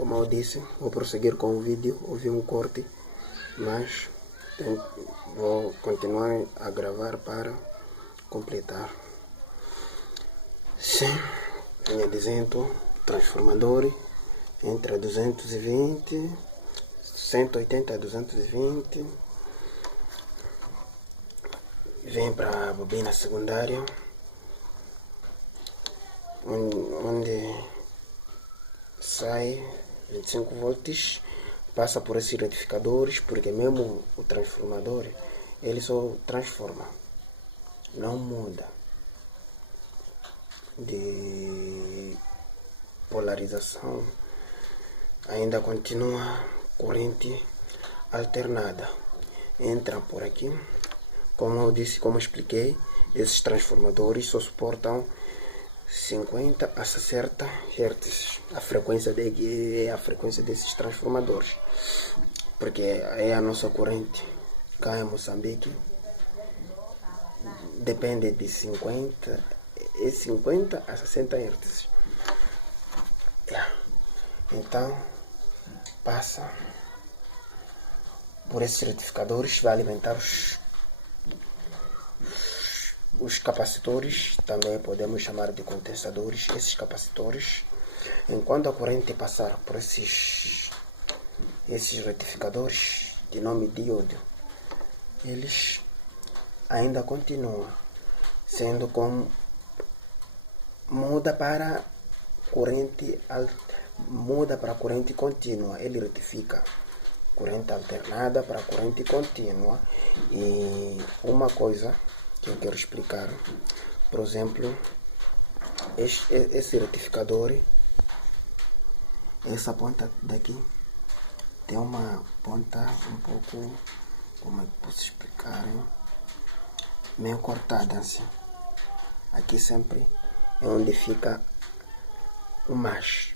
como eu disse, vou prosseguir com o vídeo, houve um corte, mas vou continuar a gravar para completar. Sim, vinha dizendo, transformador entre 220, 180 a 220, vem para a bobina secundária, onde sai 25 volts, passa por esses retificadores, porque mesmo o transformador, ele só transforma, não muda de polarização, ainda continua corrente alternada. Entra por aqui, como eu disse, como eu expliquei, esses transformadores só suportam 50 a 60 Hz. A frequência é a frequência desses transformadores, porque é a nossa corrente cá em Moçambique, depende de 50 a 60 Hz. Então passa por esses retificadores, vai alimentar os capacitores, também podemos chamar de condensadores, esses capacitores. Enquanto a corrente passar por esses retificadores de nome diode, eles ainda continuam sendo como muda para corrente contínua. Ele retifica corrente alternada para corrente contínua. E uma coisa que eu quero explicar, por exemplo, esse retificador, essa ponta daqui tem uma ponta um pouco, como é que posso explicar, meio cortada assim. Aqui sempre é onde fica o mais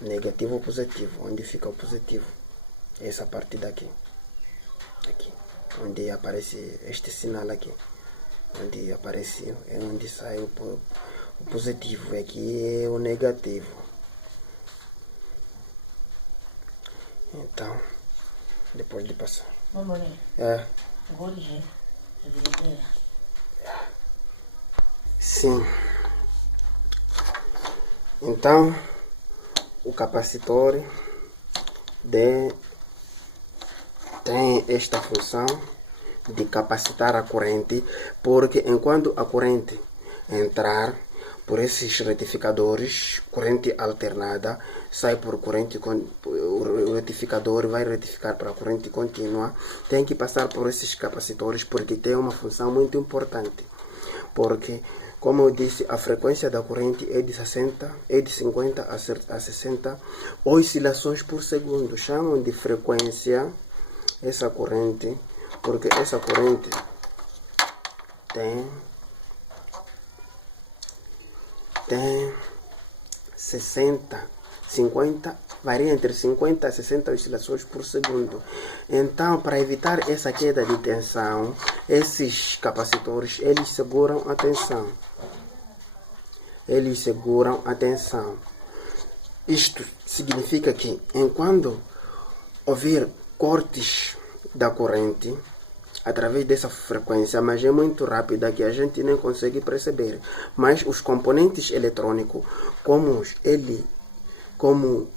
negativo ou positivo, onde fica o positivo, essa parte daqui, aqui onde aparece este sinal aqui, onde aparece, é onde sai o positivo, aqui é o negativo. Então, depois de passar, sim. Então, o capacitor tem esta função de capacitar a corrente, porque enquanto a corrente entrar por esses retificadores, corrente alternada, sai por corrente, o retificador vai retificar para a corrente contínua, tem que passar por esses capacitores, porque tem uma função muito importante, porque, como eu disse, a frequência da corrente é de 50 a 60 oscilações por segundo. Chamam de frequência essa corrente, porque essa corrente tem 50, varia entre 50 a 60 oscilações por segundo. Então, para evitar essa queda de tensão, esses capacitores, eles seguram a tensão. Isto significa que, enquanto houver cortes da corrente através dessa frequência, mas é muito rápida que a gente nem consegue perceber, mas os componentes eletrônicos, como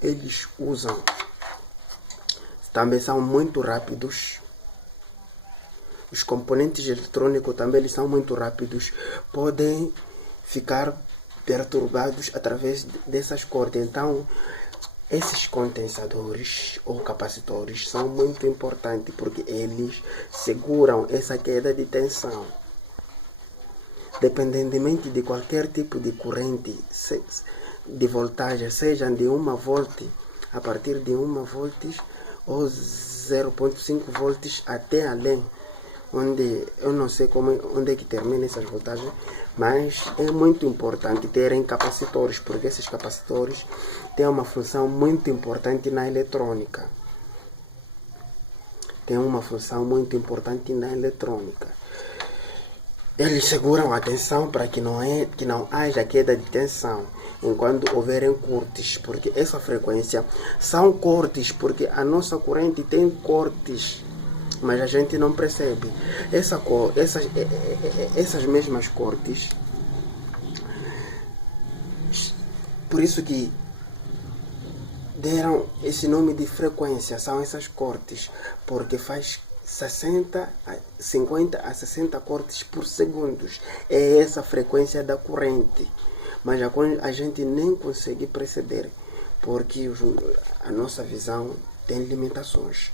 eles usam, também são muito rápidos. Os componentes eletrônicos também eles são muito rápidos, podem ficar perturbados através dessas cortes. Então, esses condensadores ou capacitores são muito importantes, porque eles seguram essa queda de tensão. Dependentemente de qualquer tipo de corrente, de voltagem, seja de 1 volt, a partir de 1 volt ou 0,5 volts até além, onde eu não sei onde é que termina essas voltagens, mas é muito importante terem capacitores, porque esses capacitores têm uma função muito importante na eletrônica. Eles seguram a tensão para que não haja queda de tensão enquanto houverem cortes, porque essa frequência são cortes, porque a nossa corrente tem cortes, mas a gente não percebe. Essas mesmas cortes, por isso que deram esse nome de frequência, são essas cortes, porque faz 50 a 60 cortes por segundo. É essa frequência da corrente. Mas a gente nem consegue perceber, porque a nossa visão tem limitações.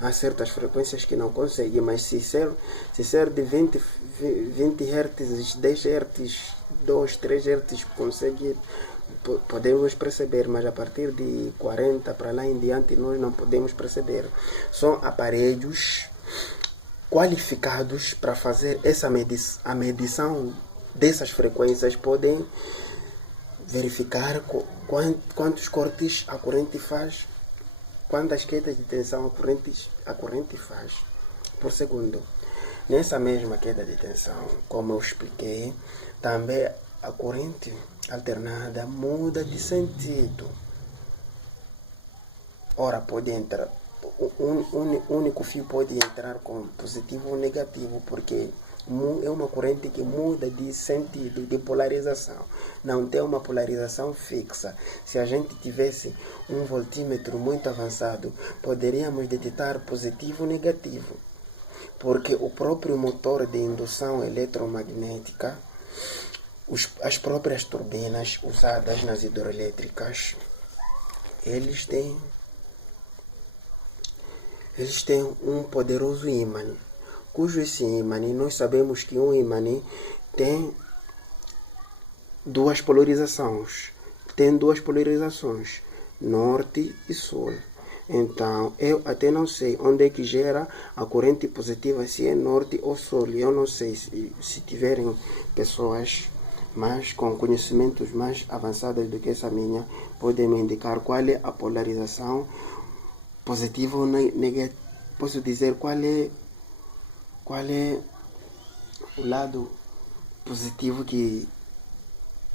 Há certas frequências que não consegue, mas se ser de 20 Hz, 10 Hz, 2, 3 Hz, consegue, podemos perceber, mas a partir de 40 para lá em diante nós não podemos perceber. São aparelhos qualificados para fazer a medição dessas frequências, podem verificar quantos cortes a corrente faz, quantas quedas de tensão a corrente faz por segundo. Nessa mesma queda de tensão, como eu expliquei, também a corrente alternada muda de sentido. Ora, pode entrar, um único fio pode entrar com positivo ou negativo, porque é uma corrente que muda de sentido, de polarização. Não tem uma polarização fixa. Se a gente tivesse um voltímetro muito avançado, poderíamos detectar positivo ou negativo, porque o próprio motor de indução eletromagnética, as próprias turbinas usadas nas hidroelétricas, eles têm um poderoso ímã, cujo esse ímã, nós sabemos que um ímã tem duas polarizações, norte e sul. Então, eu até não sei onde é que gera a corrente positiva, se é norte ou sul. Eu não sei, se tiverem pessoas com conhecimentos mais avançados do que essa minha, podem me indicar qual é a polarização positiva ou negativa. Posso dizer qual é o lado positivo que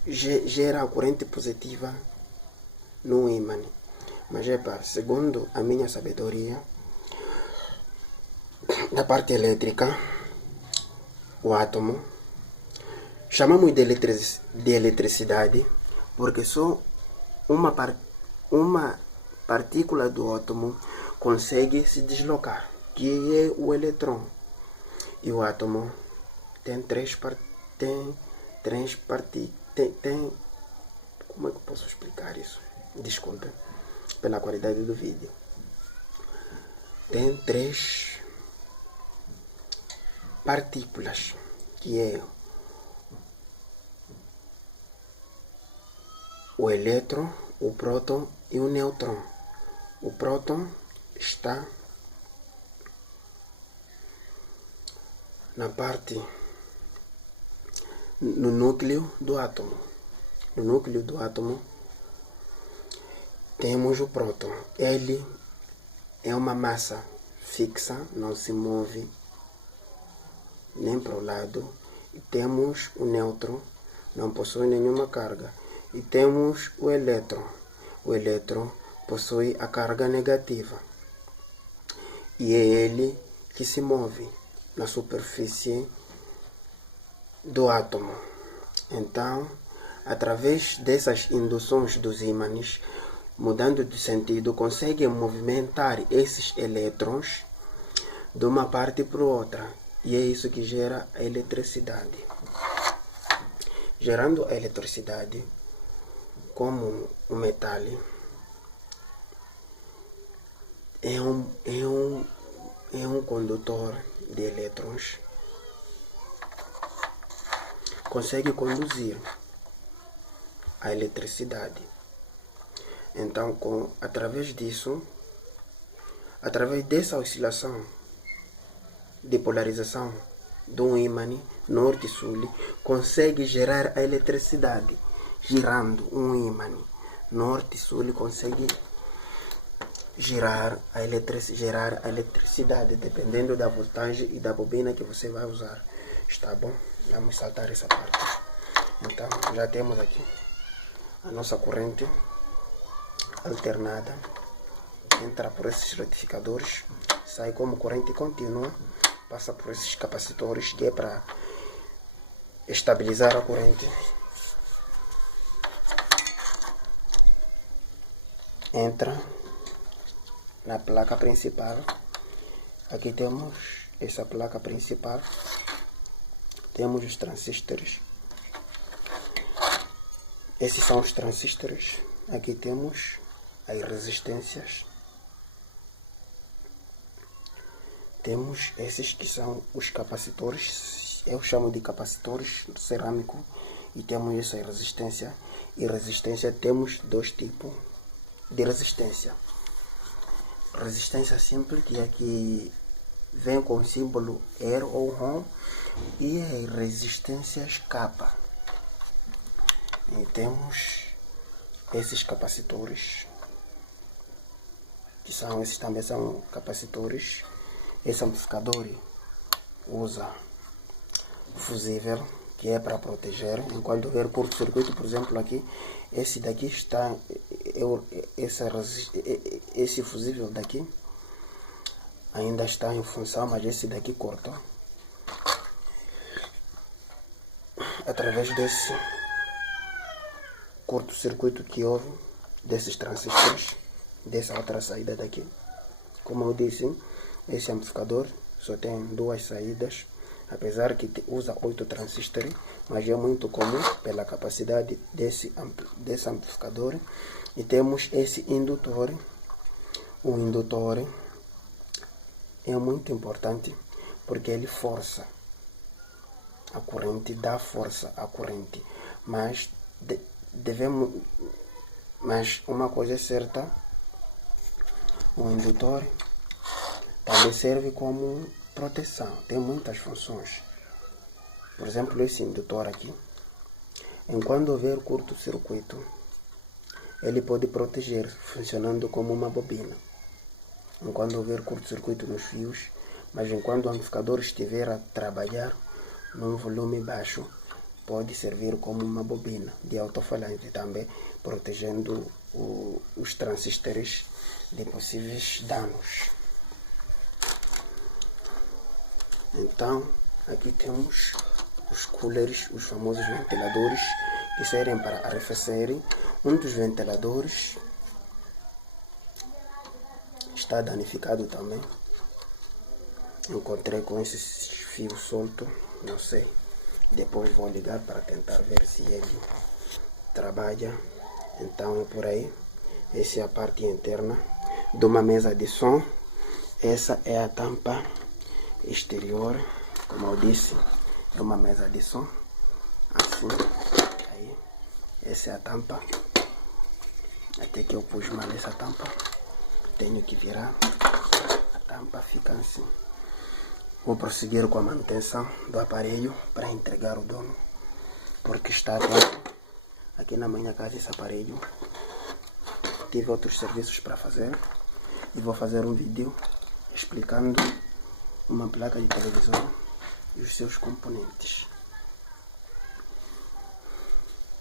gera a corrente positiva no ímã. Mas segundo a minha sabedoria, da parte elétrica, o átomo, chamamos de eletricidade porque só uma partícula do átomo consegue se deslocar, que é o elétron. E o átomo tem como é que eu posso explicar isso? Desculpa pela qualidade do vídeo. Tem 3 partículas, que é o elétron, o próton e o nêutron. O próton está no núcleo do átomo. No núcleo do átomo temos o próton. Ele é uma massa fixa, não se move nem para o lado. E temos o nêutron, não possui nenhuma carga. E temos o elétron. O elétron possui a carga negativa. E é ele que se move na superfície do átomo. Então, através dessas induções dos ímãs, mudando de sentido, conseguem movimentar esses elétrons de uma parte para outra. E é isso que gera a eletricidade. Gerando a eletricidade, como o metal é um condutor de elétrons, consegue conduzir a eletricidade. Então, através dessa oscilação de polarização do ímã norte e sul, consegue gerar a eletricidade. Girando um ímã norte e sul, consegue gerar a eletricidade, dependendo da voltagem e da bobina que você vai usar. Está bom? Vamos saltar essa parte. Então já temos aqui a nossa corrente alternada. Entra por esses retificadores, sai como corrente contínua, passa por esses capacitores, que é para estabilizar a corrente. Entra na placa principal. Aqui temos essa placa principal. Temos os transistores. Esses são os transistores. Aqui temos as resistências. Temos esses que são os capacitores. Eu chamo de capacitores cerâmico. E temos essa resistência. E resistência temos dois tipos de resistência. Resistência simples, que aqui vem com o símbolo R ou ROM, e resistências K. E temos esses capacitores, que são esses também são capacitores. Esse amplificador usa fusível, que é para proteger enquanto houver curto-circuito. Por exemplo, aqui esse daqui está, esse fusível daqui ainda está em função, mas esse daqui cortou. Através desse curto-circuito que houve, desses transistores, dessa outra saída daqui. Como eu disse, esse amplificador só tem duas saídas, apesar que usa 8 transistores, mas é muito comum pela capacidade desse amplificador. E temos esse indutor. O indutor é muito importante porque ele força a corrente, dá força à corrente, mas mas uma coisa é certa, o indutor também serve como proteção, tem muitas funções. Por exemplo, esse indutor aqui, enquanto houver curto-circuito, ele pode proteger, funcionando como uma bobina. Enquanto houver curto-circuito nos fios, mas enquanto o amplificador estiver a trabalhar num volume baixo, pode servir como uma bobina de alto-falante, também protegendo os transistores de possíveis danos. Então, aqui temos os coolers, os famosos ventiladores, que servem para arrefecer. Um dos ventiladores está danificado também. Encontrei com esse fio solto, não sei. Depois vou ligar para tentar ver se ele trabalha. Então é por aí. Essa é a parte interna de uma mesa de som. Essa é a tampa exterior. Como eu disse, é uma mesa de som. Assim. Aí. Essa é a tampa. Até que eu pus mal essa tampa. Tenho que virar. A tampa fica assim. Vou prosseguir com a manutenção do aparelho para entregar o dono, porque está aqui na minha casa esse aparelho. Tive outros serviços para fazer e vou fazer um vídeo explicando uma placa de televisão e os seus componentes.